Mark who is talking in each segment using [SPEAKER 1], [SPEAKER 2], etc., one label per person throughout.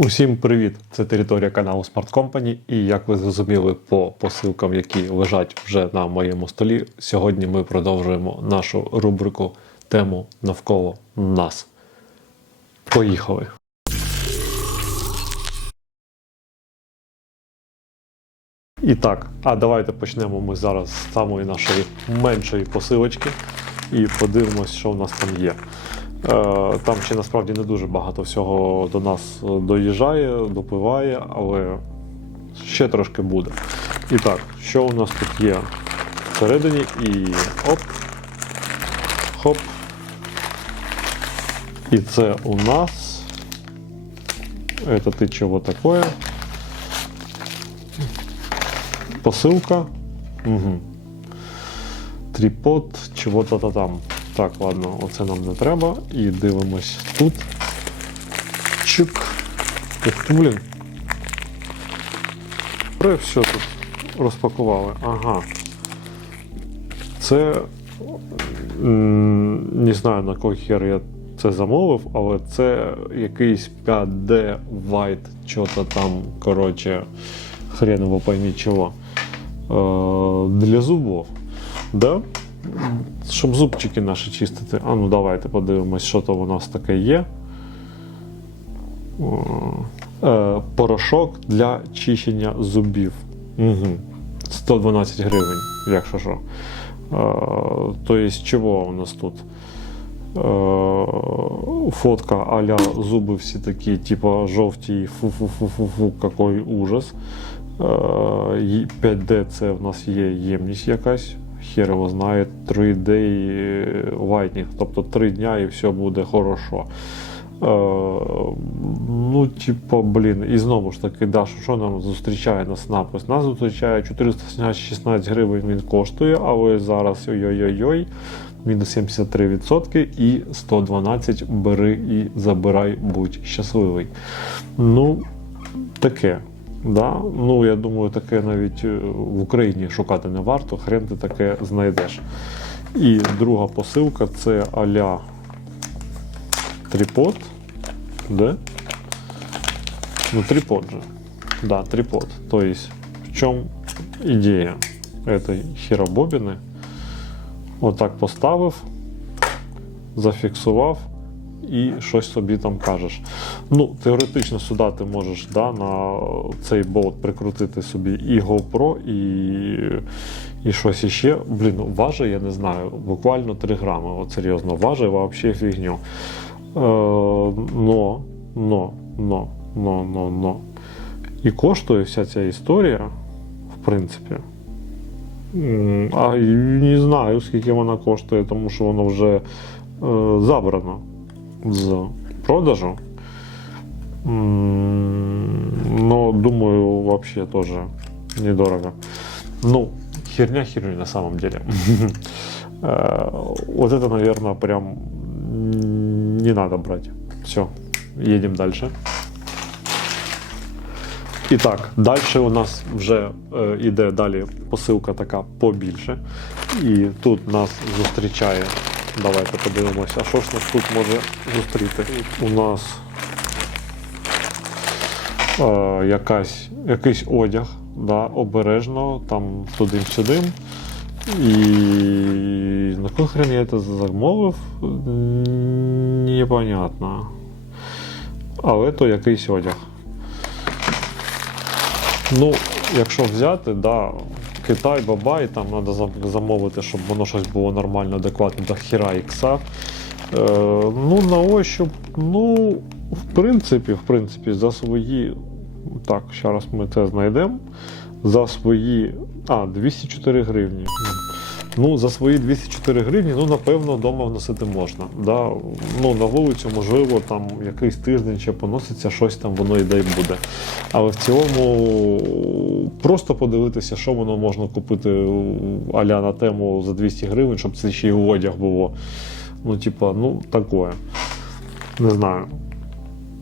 [SPEAKER 1] Усім привіт! Це територія каналу Smart Company. І як ви зрозуміли по посилкам, які лежать вже на моєму столі, сьогодні ми продовжуємо нашу рубрику тему навколо нас. Поїхали! І так, а давайте почнемо ми зараз з самої нашої меншої посилочки і подивимось, що в нас там є. Е, Там ще насправді не дуже багато всього до нас е, доїжджає, допиває, але ще трошки буде. І так, що у нас тут є всередині і оп, хоп. І це у нас. Это ты чего такое? Посылка. Угу. Тріпод, чого-то та там. Так, ладно, оце нам не треба. І дивимось тут. Ти, блін. Вже все тут розпакували. Ага. Це. Не знаю на кой хер я це замовив, але це якийсь 5D White, що-то там, коротше, хрен его пойми чого. Е, для зубов. Да? Щоб зубчики наші чистити. А ну давайте подивимось, що то у нас таке є. Е, порошок для чищення зубів. Угу. 112 гривень, якщо що. Е, то чого у нас тут? Е, фотка а-ля зуби всі такі, типа жовті, фу-фу-фу-фу-фу, какой ужас. Е, 5D це в нас є ємність якась. Хер його знає, 3D лайтнінг, тобто 3 дня і все буде хорошо. Е, ну, типа, блін, і знову ж таки, да, що нам зустрічає нас напис? Нас зустрічає 416 гривень він коштує, але зараз ой-ой-ой, мінус 73% і 112 бери і забирай, будь щасливий. Ну, таке. Да? Ну, я думаю, таке навіть е, в Україні шукати не варто, хрен ти таке знайдеш. І друга посилка це аля трипод. Да? Ну, трипод же. Да, трипод. То есть, в чем идея этой херобобины? Отак поставив, зафіксував і щось собі там кажеш. Ну, теоретично сюди ти можеш да, на цей болт прикрутити собі і GoPro, і, і щось іще. Блін, ну, важить, я не знаю, буквально 3 грами. От серйозно, важить взагалі фігню. Е, но, но, но, но, но, но. І коштує вся ця історія, в принципі. А не знаю, скільки вона коштує, тому що воно вже е, забрано з продажу. М, Но думаю, вообще тоже недорого. Ну, херня херню на самом деле. Э, Вот это, наверное, прям м, не надо брать. Все, едем дальше. І так, далі у нас вже е, іде далі посилка така побільше. І тут нас зустрічає. Давайте подивимося, а що ж нас тут може зустріти. У нас е, якась, якийсь одяг, да, обережно, там туди-сюди. І на кой хрен я це замовив? Непонятно. Але то якийсь одяг. Ну, якщо взяти, да, Китай, Бабай, там треба замовити, щоб воно щось було нормально, адекватно до хіра ікса. Е, ну, на ощуп, ну, в принципі, в принципі, за свої. Так, зараз ми це знайдемо. За свої. А, 204 гривні. Ну, за свої 204 гривні, ну, напевно, вдома вносити можна. Да? Ну, на вулицю, можливо, там якийсь тиждень ще поноситься, щось там воно і й буде. Але в цілому просто подивитися, що воно можна купити аля на тему за 200 гривень, щоб це ще й у одяг було. Ну, типа, ну, такое. Не знаю.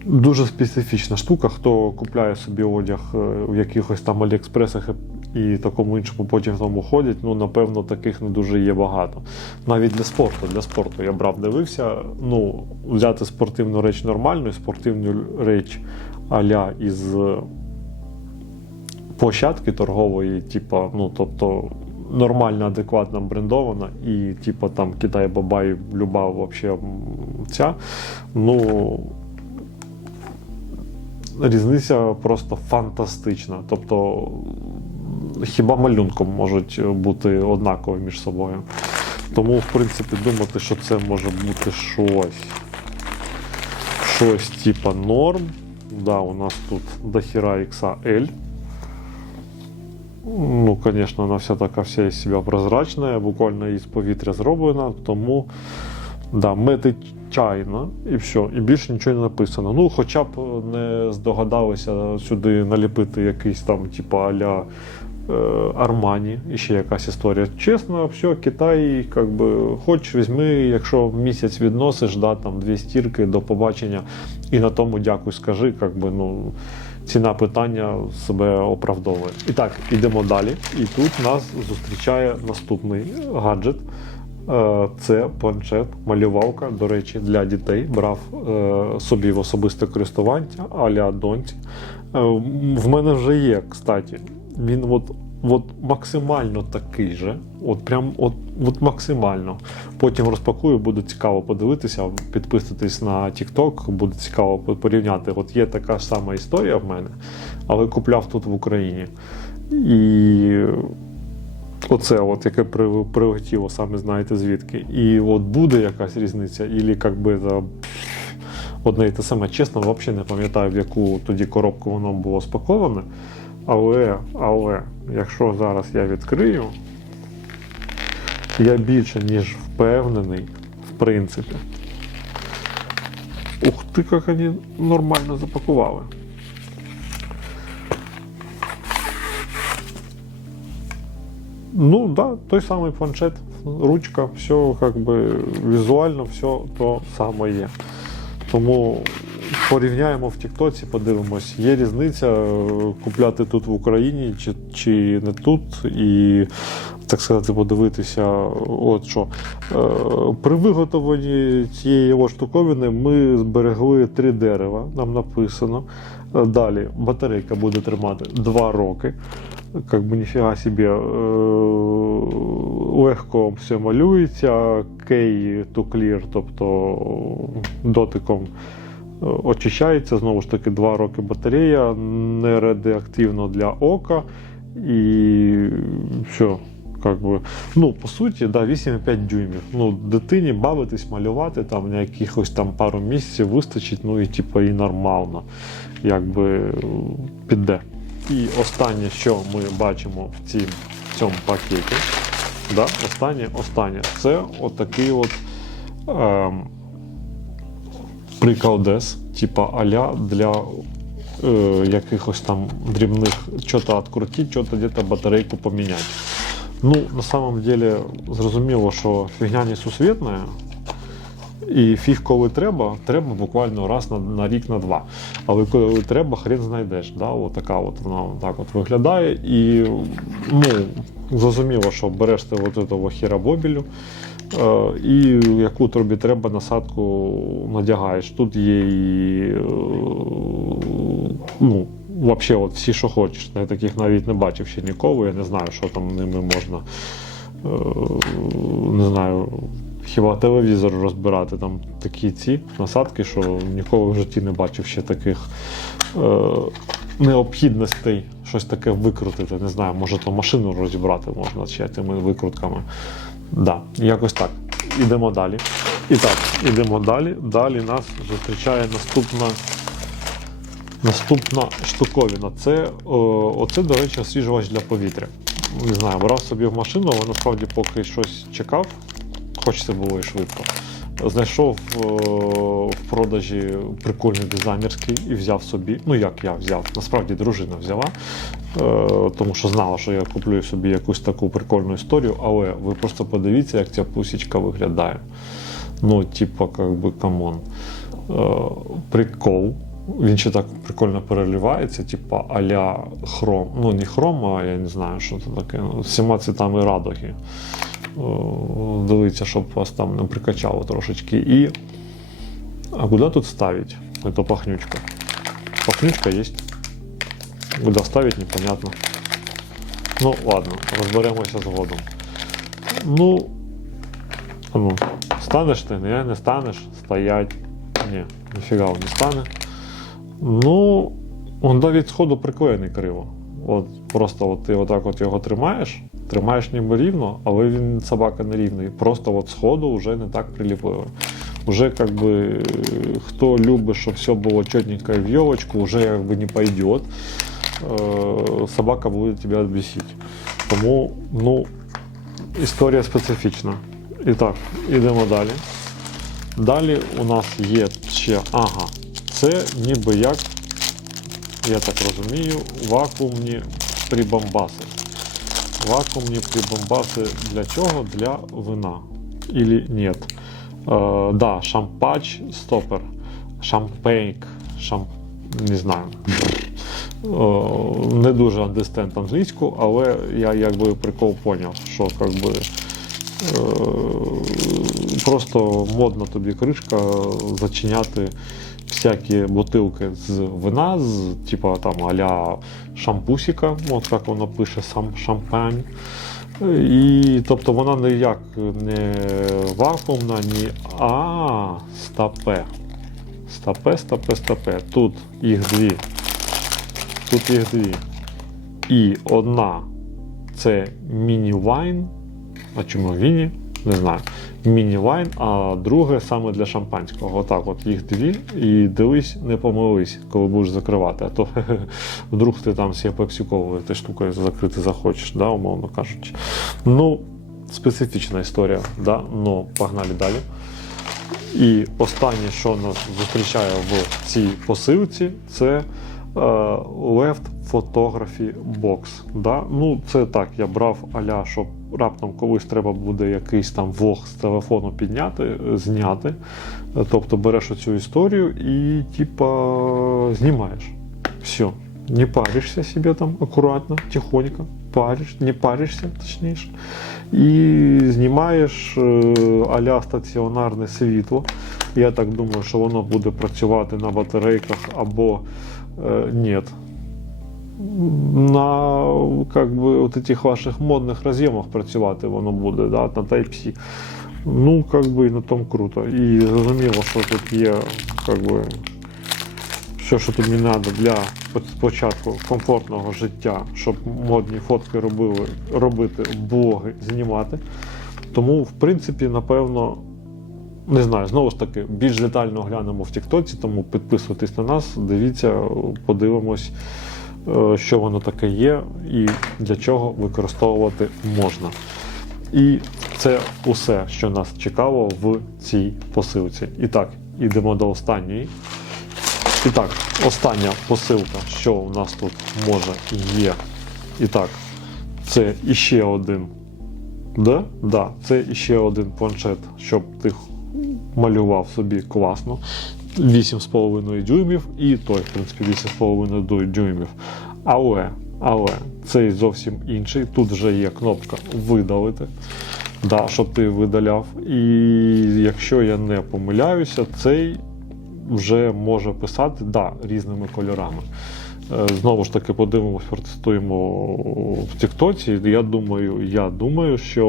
[SPEAKER 1] Дуже специфічна штука. Хто купляє собі одяг е, в якихось там Аліекспресах і такому іншому потім тому ходять, ну напевно таких не дуже є багато. Навіть для спорту. Для спорту я брав, дивився. Ну, взяти спортивну реч нормальну спортивну реч аля із площадки торгової, типа, ну тобто нормально, адекватно брендована, і типа там Китай Бабай, люба вообще ця. Ну різниця просто фантастична. Тобто хіба малюнком можуть бути однакові між собою. Тому, в принципі, думати, що це може бути щось. Щось типа норм. Да, у нас тут дохера XL. Ну, звісно, вона вся така вся із себе прозрачна, буквально із повітря зроблена, тому да, мети чайно і все, і більше нічого не написано. Ну, хоча б не здогадалися сюди наліпити якийсь там, типу, аля е, Армані, і ще якась історія. Чесно, все, Китай, как би, хоч візьми, якщо місяць відносиш, да, там дві стірки до побачення, і на тому дякую, скажи, как би, ну. Ціна питання себе оправдовує. І так, ідемо далі. І тут нас зустрічає наступний гаджет. Е, Це планшет, малювалка, до речі, для дітей. Брав е, собі в особисте користування аля доньці. Е, В мене вже є, кстати. Він от, от максимально такий же. От прям от, от максимально. Потім розпакую, буде цікаво подивитися, підписуйтесь на TikTok, буде цікаво порівняти. От є така ж сама історія в мене, але купляв тут в Україні. І оце, от, яке прилетіло, саме знаєте звідки. І от буде якась різниця, і як би за одне і те саме. Чесно, взагалі не пам'ятаю, в яку тоді коробку воно було спаковане. Але, але, якщо зараз я відкрию, я більше ніж впевнений, в принципі. Ух ти, як вони нормально запакували. Ну, да, той самий планшет, ручка, все как би візуально, все то саме є. Тому порівняємо в Тіктоці, подивимось, є різниця е, купляти тут в Україні чи, чи не тут, і так сказати, подивитися, от що. Е, При виготовленні цієї штуковини ми зберегли три дерева, нам написано. Е, Далі батарейка буде тримати 2 роки. Как би ніфіга собі е, легко все малюється, кей to clear, тобто дотиком е, очищається. Знову ж таки, 2 роки батарея, не радіоактивно для ока. І все. Как би, ну, по суті, да, 8,5 дюймів. Ну, дитині бавитись, малювати там на якихось там пару місяців вистачить, ну і типу, і нормально. Якби піде. І останнє, що ми бачимо в, цім, в цьому пакеті, да, останнє, останнє, це отакий от ем, приколдес, типа аля для е, якихось там дрібних що-то відкрутити, що-то десь батарейку поміняти. Ну, на самом деле, зрозуміло, що фігня несусвітна, і фіг, коли треба, треба буквально раз на, на рік, на два. Але коли треба, хрен знайдеш. Да? От така от вона так от виглядає. І ну, зрозуміло, що береш ти цього хіробобілю, е, і яку тобі треба насадку надягаєш. Тут є і е, ну, взагалі, от всі, що хочеш. Я таких навіть не бачив ще ніколи. Я не знаю, що там ними можна. е, Не знаю, хіба телевізор розбирати. Там такі ці насадки, що ніколи в житті не бачив ще таких е, необхідностей щось таке викрутити. Не знаю, може то машину розібрати можна ще тими викрутками. Да, якось так. Ідемо далі. І так, ідемо далі. Далі нас зустрічає наступна. Наступна штуковина це, о, оце, до речі, освіжувач для повітря. Не знаю, брав собі в машину, але насправді поки щось чекав, хоч це було і швидко. Знайшов о, в продажі прикольний дизайнерський і взяв собі. Ну як я взяв, насправді дружина взяла, е, тому що знала, що я куплю собі якусь таку прикольну історію, але ви просто подивіться, як ця пусічка виглядає. Ну, типа, как би, камон. Е, прикол. Він ще так прикольно переливається, типа а-ля хром. Ну, не хром, а я не знаю, що це таке. Всіма цвітами радуги. О, Дивіться, щоб вас там не прикачало трошечки. І. А куди тут ставить? Це пахнючка. Похнючка есть. Куда ставить, непонятно. Ну, ладно, розберемося згодом. Ну, ну, станеш ти, не, не станеш, стоять. Ні, ніфіга не стане. Ну, он навіть сходу приклеєний криво. От просто от ти отак от його тримаєш, тримаєш ніби рівно, але він собака не рівний. Просто от сходу вже не так приліпили. Уже как бы хто любить, щоб все було чотненько в йолочку, уже как бы не пойдет. Е, Собака буде тебе бесить. Тому, ну, історія специфічна. І так, ідемо далі. Далі у нас є ще, ага, це ніби як, я так розумію, вакуумні прибамбаси. Вакуумні прибамбаси для чого? Для вина. Или нет? Е, да, шампач, стопер, шампейк, шам... не знаю. Е, не дуже андестент англійську, але я якби прикол поняв, що как би, е, просто модна тобі кришка зачиняти всякі бутилки з вина, з типа там аля шампусіка, от як воно пише, сам шампань. І тобто вона ніяк не вакуумна, ні. А, стапе. Стапе, стапе, стапе. Тут їх дві. Тут їх дві. І одна це міні-вайн. А чому віні? Не знаю. Міні-вайн, а друге саме для шампанського. Отак от їх дві. І дивись, не помились, коли будеш закривати. А то вдруг ти там з пепсиковою ти штукою закрити захочеш, да, умовно кажучи. Ну, специфічна історія, да? ну, погнали далі. І останнє, що нас зустрічає в цій посилці, це Left Photography Box. Да? Ну, це так, я брав аля, щоб раптом колись треба буде якийсь там влог з телефону підняти, зняти. Е, Тобто береш оцю історію і типа знімаєш. Все. Не паришься себе там акуратно, тихонько. Париш, не паришься, точніше. І знімаєш е, аля стаціонарне світло. Я так думаю, що воно буде працювати на батарейках або е, ні. На как бы, вот этих ваших модних роз'ємах працювати воно буде, да, на Type-C. Ну, как би, на тому круто. І зрозуміло, що тут є, как би, все, що тобі треба для спочатку комфортного життя, щоб модні фотки робили, робити, блоги, знімати. Тому, в принципі, напевно, не знаю, знову ж таки, більш детально глянемо в Тіктоці, тому підписуйтесь на нас, дивіться, подивимось, е, що воно таке є і для чого використовувати можна. І це усе, що нас чекало в цій посилці. І так, ідемо до останньої. І так, остання посилка, що у нас тут може є. І так, це іще один. Да? Да, це іще один планшет, щоб ти малював собі класно. 8,5 дюймів, і той, в принципі, 8,5 дюймів. Але, але цей зовсім інший. Тут вже є кнопка видалити, да, щоб ти видаляв. І якщо я не помиляюся, цей вже може писати да, різними кольорами. Е, Знову ж таки, подивимось, протестуємо в Тіктоці. Я думаю, я думаю, що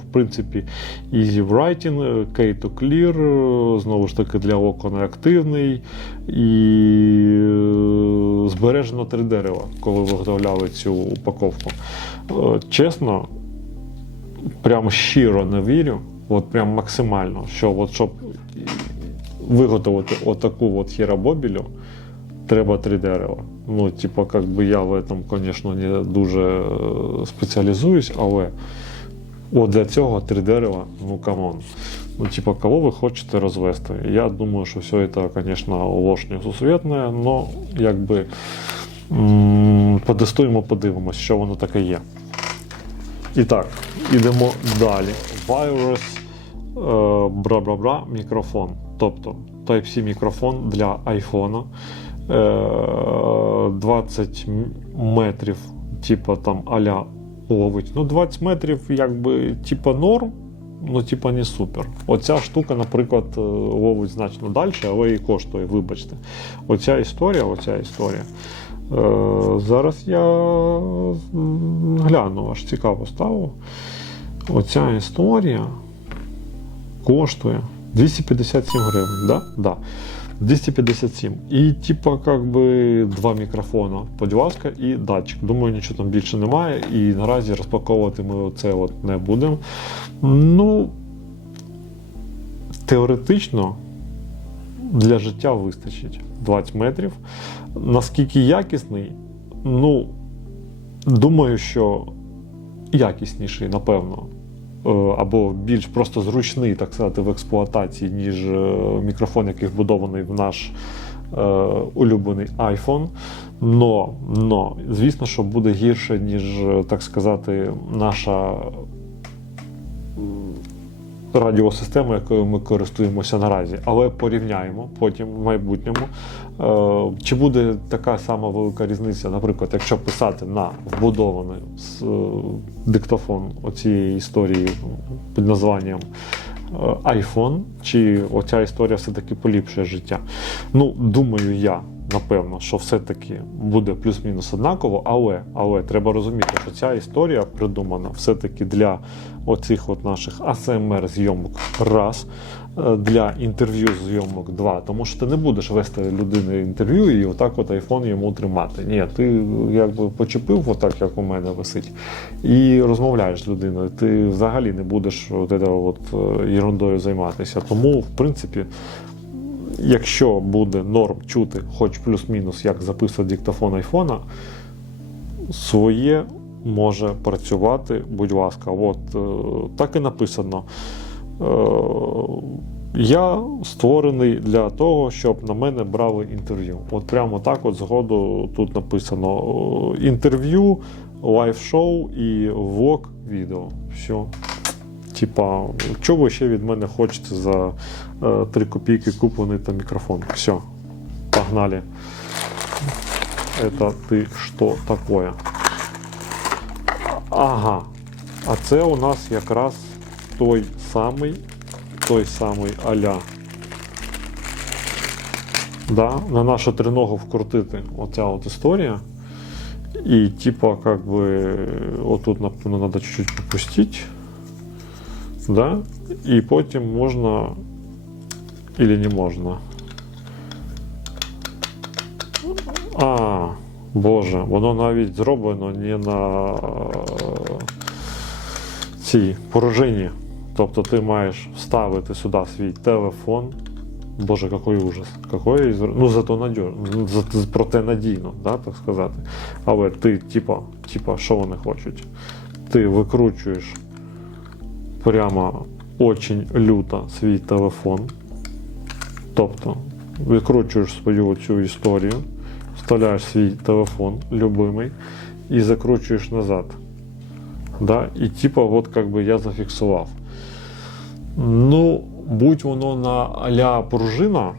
[SPEAKER 1] в принципі Easy Writing, K to Clear, е, знову ж таки, для ока не активний і е, збережено три дерева, коли виготовляли цю упаковку. Е, Чесно, прям щиро не вірю, от прям максимально, що от щоб виготовити отаку от хіробобілю, треба три дерева. Ну, типа, как би я в этом, звісно, не дуже е, спеціалізуюсь, але от для цього три дерева, ну камон. Ну, типа, кого ви хочете розвести? Я думаю, що все це, звісно, ложь несусветне, але якби м, потестуємо, подивимось, що воно таке є. І так, ідемо далі. Virus е, бра-бра-бра мікрофон. Тобто Type-C мікрофон для iPhone. Е, 20 метрів, типа там аля ловить. Ну, 20 метрів, якби, типа норм. ну, типа, не супер. Оця штука, наприклад, е, ловить значно далі, але і коштує, вибачте. Оця історія, оця історія. Е, зараз я гляну, аж цікаво стало. Оця історія коштує 257 гривень, да? Да. 257. І, типа, как би два мікрофона, будь і датчик. Думаю, нічого там більше немає. І наразі розпаковувати ми це от не будемо. Ну, теоретично для життя вистачить 20 метрів. Наскільки якісний, ну, думаю, що якісніший, напевно. Е, Або більш просто зручний, так сказати, в експлуатації, ніж е, мікрофон, який вбудований в наш е, улюблений iPhone. Но, но, звісно, що буде гірше, ніж, так сказати, наша радіосистему, якою ми користуємося наразі, але порівняємо потім в майбутньому. Е, Чи буде така сама велика різниця, наприклад, якщо писати на вбудований е, диктофон оцієї історії під названням е, iPhone, чи оця історія все-таки поліпшує життя? Ну, думаю, я. Напевно, що все-таки буде плюс-мінус однаково, але, але треба розуміти, що ця історія придумана все-таки для оцих от наших ASMR зйомок раз, е, для інтерв'ю зйомок два. Тому що ти не будеш вести людини інтерв'ю і отак от айфон йому тримати. Ні, ти якби почепив, отак, як у мене висить, і розмовляєш з людиною. Ти взагалі не будеш от, от е, ерундою займатися. Тому, в принципі, якщо буде норм чути, хоч плюс-мінус, як записує диктофон айфона, своє може працювати, будь ласка. От е, так і написано. Е, я створений для того, щоб на мене брали інтерв'ю. От прямо так, от згоду тут написано е, інтерв'ю, лайв-шоу і влог відео. Все. Типа, чого ви ще від мене хочете за 3 копійки куплений там мікрофон? Все, погнали. Это ты что такое? Ага. А це у нас якраз той самий, той самий аля. Да, на нашу триногу вкрутити оця от історія. І типа, как бы, отут, напевно, треба чуть-чуть попустити. Да? І потім можна или не можна. А, Боже, воно навіть зроблено не на е, цій пружині. Тобто ти маєш вставити сюди свій телефон. Боже, який ужас. Какой, ну, зато надіжно, проте надійно, да, так сказати. Але ти, типа, типа, що вони хочуть? Ти викручуєш прямо очень люто свій телефон. Тобто викручуєш свою цю історію, вставляєш свій телефон любимий і закручуєш назад. Да? І типа, от как би я зафіксував. Ну, будь воно на аля пружина,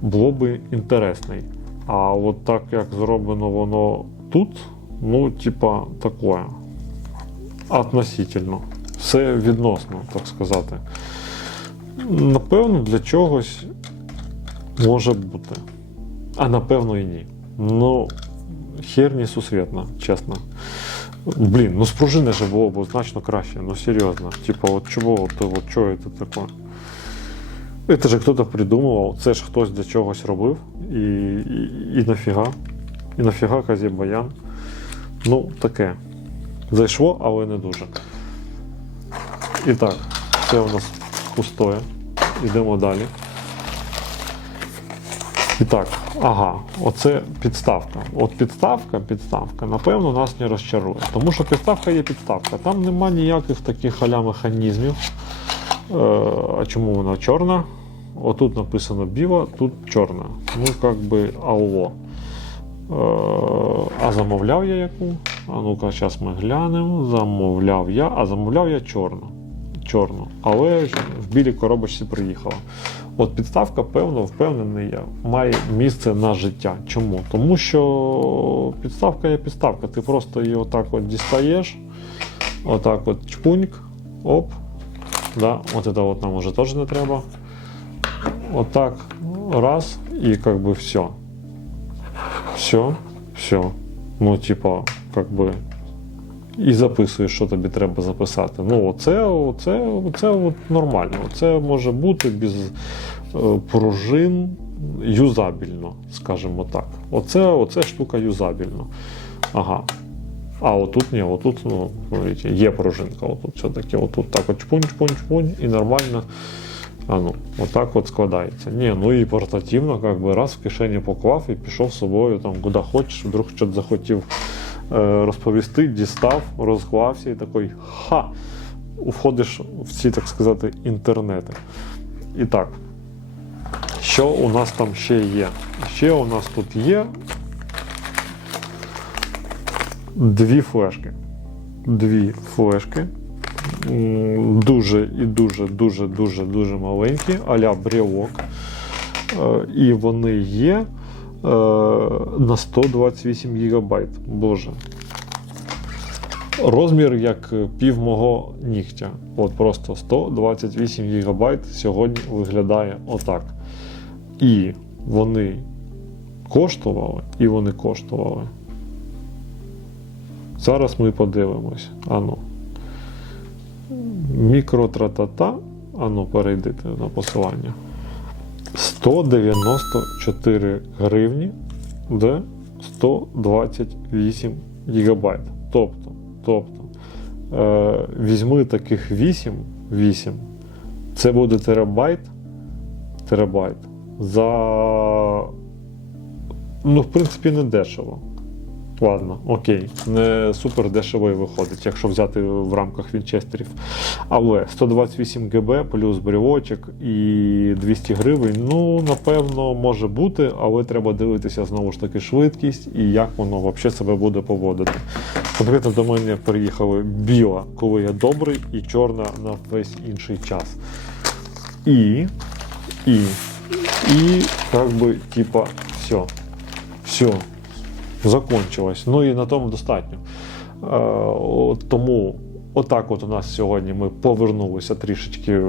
[SPEAKER 1] було би інтересний. А от так як зроблено воно тут, ну, типа, таке. Относительно. Все відносно, так сказати. Напевно, для чогось може бути. А напевно і ні. Ну, хер несусвітна, чесно. Блін, ну з пружини було б значно краще, ну серйозно. Типа, от чого, от, от чого це таке? Це же хтось придумував, це ж хтось для чогось робив. І, і, і нафіга. І нафіга казі баян. Ну, таке. Зайшло, але не дуже. І так, це у нас пустое. Йдемо далі. І так, ага, оце підставка. От підставка, підставка, напевно, нас не розчарує. Тому що підставка є підставка. Там нема ніяких таких аля механізмів. Е, а чому вона чорна? Отут написано біла, тут чорна. Ну, як би алло. Е, а замовляв я яку? А ну-ка, зараз ми глянемо. Замовляв я, а замовляв я чорну. Чорну. Але ж в білій коробочці приїхала. От підставка, певно, впевнений має місце на життя. Чому? Тому що підставка є підставка. Ти просто її отак от дістаєш, отак от чпуньк, оп, Да? Вот это вот нам уже тоже не треба. Вот так, раз, и как бы все. Все, все. Ну, типа, как би. І записуєш, що тобі треба записати. Ну, оце, оце, оце от нормально. Це може бути без е, пружин юзабільно, скажімо так. Оце, оце штука юзабільно. Ага. А отут ні, отут, ну, є пружинка. Отут все-таки, отут так от чпунь, чпунь, чпунь, і нормально. А ну, отак от складається. Ні, ну і портативно, как би раз в кишені поклав і пішов з собою там куди хочеш, вдруг щось захотів розповісти, дістав, розклався і такий ха! Входиш в ці, так сказати, інтернети. І так, що у нас там ще є? Ще у нас тут є дві флешки. Дві флешки. Дуже і дуже, дуже, дуже, дуже маленькі, а-ля брелок. Е, І вони є е, на 128 ГБ. Боже. Розмір як пів мого нігтя. От просто 128 ГБ сьогодні виглядає отак. І вони коштували, і вони коштували. Зараз ми подивимось. Ану. Мікротратата. Ану, перейдите на посилання. 194 гривні де 128 гігабайт. Тобто, тобто е, візьми таких 8, 8, це буде терабайт, терабайт за, ну, в принципі, не дешево. Ладно, окей, не супер дешево виходить, якщо взяти в рамках вінчестерів. Але 128 ГБ плюс брілочок і 200 гривень, ну, напевно, може бути, але треба дивитися знову ж таки швидкість і як воно взагалі себе буде поводити. Конкретно до мене приїхали біла, коли я добрий, і чорна на весь інший час. І, і, і, как би, типа, все. Все, закончилось. Ну і на тому достатньо. Е, тому отак от у нас сьогодні ми повернулися трішечки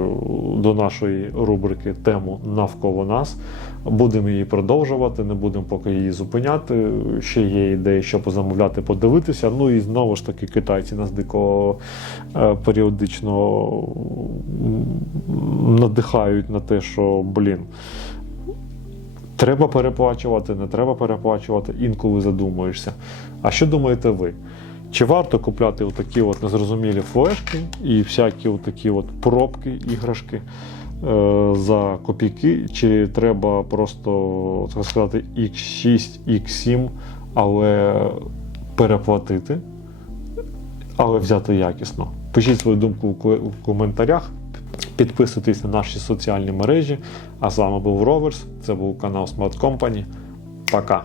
[SPEAKER 1] до нашої рубрики тему навколо нас. Будемо її продовжувати, не будемо поки її зупиняти. Ще є ідеї, що позамовляти, подивитися. Ну і знову ж таки, китайці нас дико е, періодично надихають на те, що блін. Треба переплачувати, не треба переплачувати, інколи задумуєшся. А що думаєте ви? Чи варто купляти отакі от незрозумілі флешки і всякі отакі от пробки, іграшки е, за копійки? Чи треба просто так сказати X6, X7, але переплатити, але взяти якісно? Пишіть свою думку в коментарях. Підписуйтесь на наші соціальні мережі. А з вами був Роверс. Це був канал Smart Company. Пока.